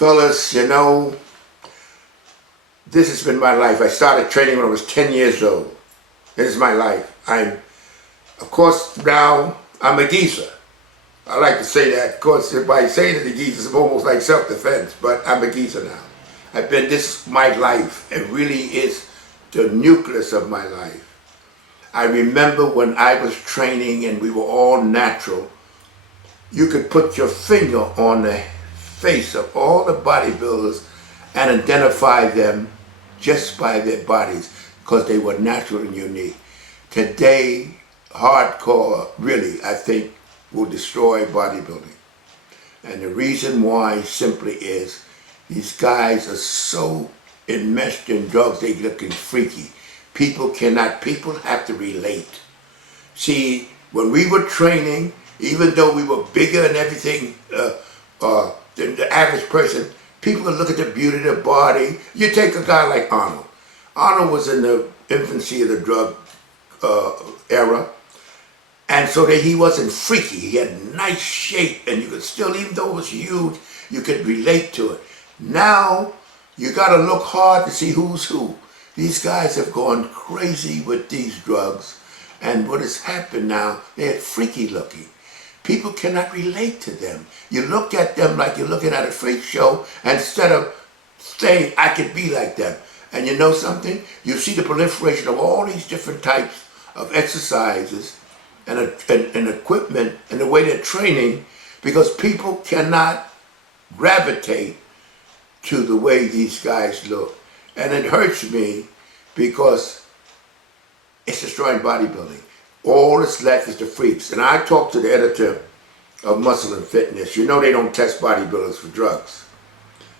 Fellas, you know, this has been my life. I started training when I was 10 years old. This is my life. Of course, now I'm a geezer. I like to say that. Of course, by saying it a geezer, it's almost like self-defense, but I'm a geezer now. This is my life. It really is the nucleus of my life. I remember when I was training and we were all natural, you could put your finger on the face of all the bodybuilders and identify them just by their bodies because they were natural and unique. Today, hardcore really, I think, will destroy bodybuilding. And the reason why simply is these guys are so enmeshed in drugs, they're looking freaky. People have to relate. See, when we were training, even though we were bigger and everything than the average person, people would look at the beauty of their body. You take a guy like Arnold. Arnold was in the infancy of the drug era, and so that he wasn't freaky. He had nice shape, and you could still, even though it was huge, you could relate to it. Now, you gotta look hard to see who's who. These guys have gone crazy with these drugs, and what has happened now, they're freaky looking. People cannot relate to them. You look at them like you're looking at a freak show, instead of saying, I could be like them. And you know something? You see the proliferation of all these different types of exercises and equipment and the way they're training, because people cannot gravitate to the way these guys look. And it hurts me because it's destroying bodybuilding. All that's left is the freaks. And I talked to the editor of Muscle and Fitness. You know they don't test bodybuilders for drugs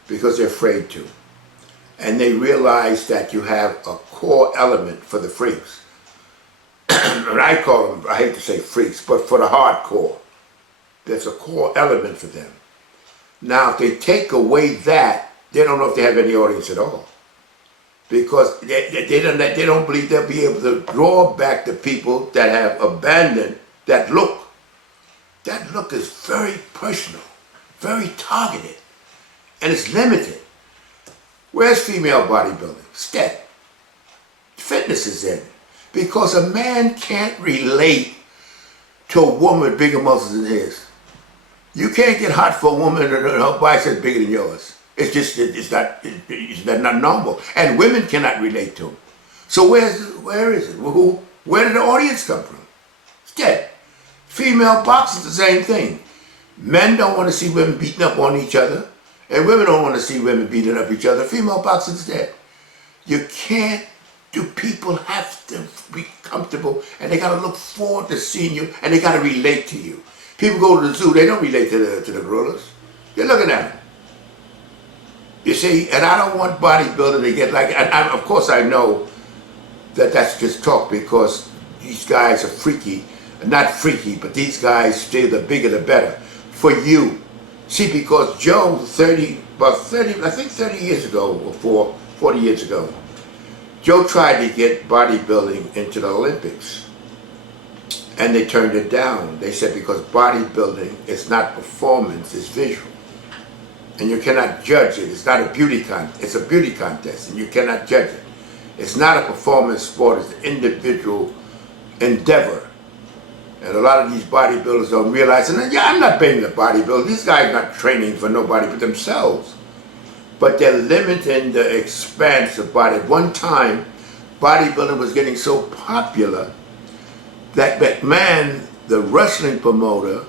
because they're afraid to. And they realize that you have a core element for the freaks. And I call them, I hate to say freaks, but for the hardcore. There's a core element for them. Now, if they take away that, they don't know if they have any audience at all. Because they don't believe they'll be able to draw back the people that have abandoned that look. That look is very personal, very targeted, and it's limited. Where's female bodybuilding? Step. Fitness is in. Because a man can't relate to a woman with bigger muscles than his. You can't get hot for a woman and her biceps bigger than yours. It's not normal. And women cannot relate to him. So where is it? Where did the audience come from? It's dead. Female boxing is the same thing. Men don't want to see women beating up on each other, and women don't want to see women beating up each other. Female boxing is dead. You can't people have to be comfortable, and they got to look forward to seeing you, and they got to relate to you. People go to the zoo, they don't relate to the gorillas. They're looking at them. You see, and I don't want bodybuilding to get like, and of course I know that that's just talk because these guys are freaky, not freaky, but these guys, the bigger the better for you. See, because Joe, about 30 years ago, or 40 years ago, Joe tried to get bodybuilding into the Olympics, and they turned it down. They said because bodybuilding is not performance, it's visual. And you cannot judge it. It's not a beauty contest. It's a beauty contest, and you cannot judge it. It's not a performance sport. It's an individual endeavor. And a lot of these bodybuilders don't realize, and yeah, I'm not being a bodybuilder. These guys are not training for nobody but themselves. But they're limiting the expanse of body. At one time, bodybuilding was getting so popular that McMahon, the wrestling promoter,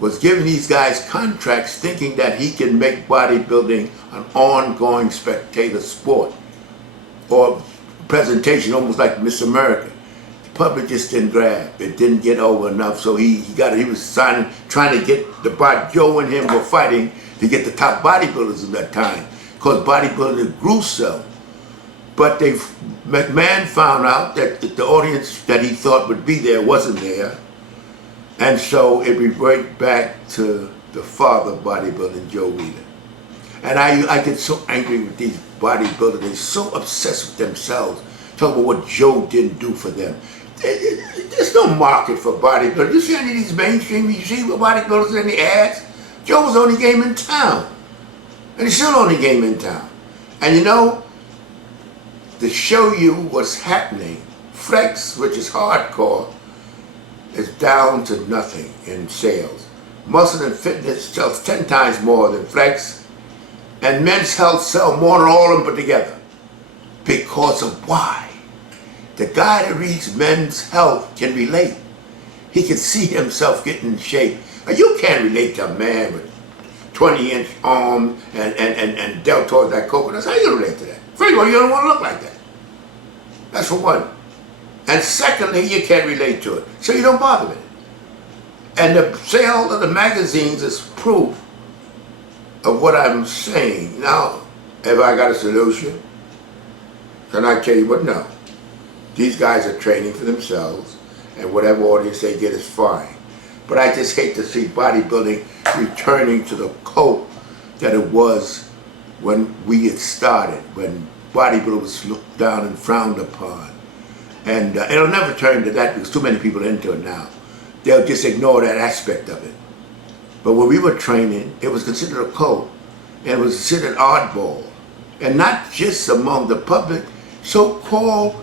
was giving these guys contracts thinking that he can make bodybuilding an ongoing spectator sport or presentation, almost like Miss America. The public just didn't grab. It didn't get over enough, so he was trying to get Joe and him were fighting to get the top bodybuilders at that time because bodybuilding grew so. But McMahon found out that the audience that he thought would be there wasn't there. And so it reverted back to the father of bodybuilding, Joe Wheeler. And I get so angry with these bodybuilders. They're so obsessed with themselves, talking about what Joe didn't do for them. There's no market for bodybuilders. You see any of these mainstream, you see bodybuilders in the ads? Joe was the only game in town. And he's still the only game in town. And you know, to show you what's happening, Flex, which is hardcore, is down to nothing in sales. Muscle and Fitness sells 10 times more than Flex, and Men's Health sell more than all of them put together. Because of why? The guy that reads Men's Health can relate. He can see himself getting in shape. Now, you can't relate to a man with 20-inch arms and deltoids like coconuts. How you gonna relate to that? First of all, you don't want to look like that. That's for one. And secondly, you can't relate to it. So you don't bother with it. And the sale of the magazines is proof of what I'm saying. Now, have I got a solution? Can I tell you what? No. These guys are training for themselves, and whatever audience they get is fine. But I just hate to see bodybuilding returning to the cult that it was when we had started, when bodybuilding was looked down and frowned upon. And it'll never turn to that because too many people are into it now. They'll just ignore that aspect of it. But when we were training, it was considered a cult, and it was considered oddball. And not just among the public, so-called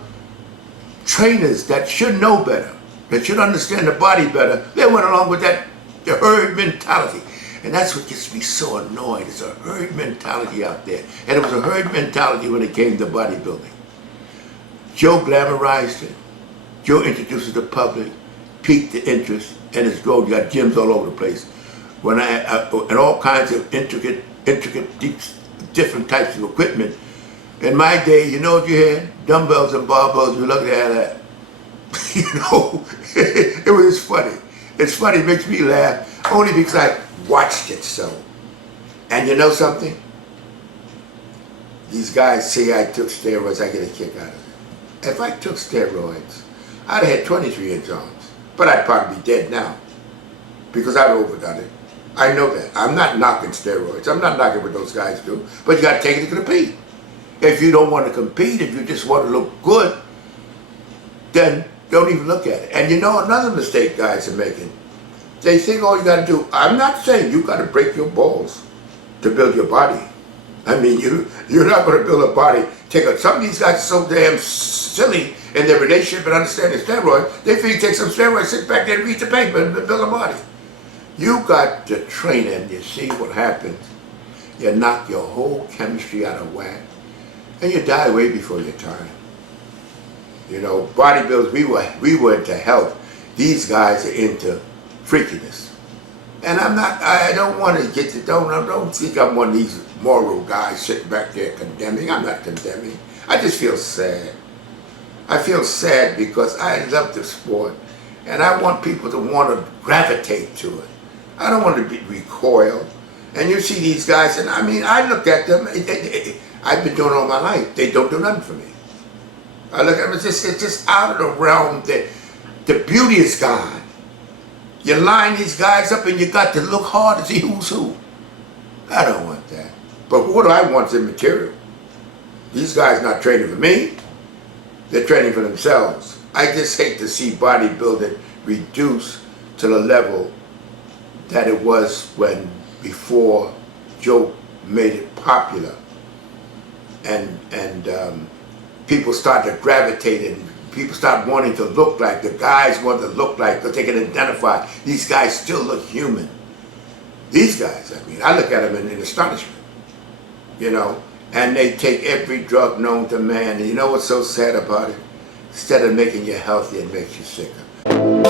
trainers that should know better, that should understand the body better, they went along with that, the herd mentality. And that's what gets me so annoyed. It's a herd mentality out there. And it was a herd mentality when it came to bodybuilding. Joe glamorized it. Joe introduced it to the public, piqued the interest, and it's grown. You got gyms all over the place. When and all kinds of intricate, deep, different types of equipment. In my day, you know what you had? Dumbbells and barbells, you look at that. You know, it was funny. It's funny, it makes me laugh, only because I watched it so. And you know something? These guys say I took steroids, I get a kick out of it. If I took steroids, I'd have had 23-inch arms, but I'd probably be dead now because I'd overdone it. I know that. I'm not knocking steroids. I'm not knocking what those guys do, but you got to take it to compete. If you don't want to compete, if you just want to look good, then don't even look at it. And you know another mistake guys are making? They think all you got to do, I'm not saying you got to break your balls to build your body. I mean, you're not going to build a body. Some of these guys are so damn silly in their relationship and understanding steroids, they think you take some steroids, sit back there and read the paper and build a body. You got to train and you see what happens. You knock your whole chemistry out of whack and you die way before your time. You know, bodybuilders, we were into health. These guys are into freakiness. And I don't want to get to, don't think I'm one of these moral guys sitting back there condemning. I'm not condemning. I just feel sad. I feel sad because I love the sport and I want people to want to gravitate to it. I don't want to recoil. And you see these guys, and I mean, I look at them, I've been doing it all my life. They don't do nothing for me. I look at them, it's just out of the realm that the beauty is gone. You line these guys up and you got to look hard to see who's who. I don't want that. But what do I want is the material. These guys not training for me, they're training for themselves. I just hate to see bodybuilding reduced to the level that it was before Joe made it popular. And people start to gravitate and people start wanting to look like, the guys want to look like, because they can identify. These guys still look human. These guys, I mean, I look at them in astonishment, you know, and they take every drug known to man. And you know what's so sad about it? Instead of making you healthy, it makes you sicker.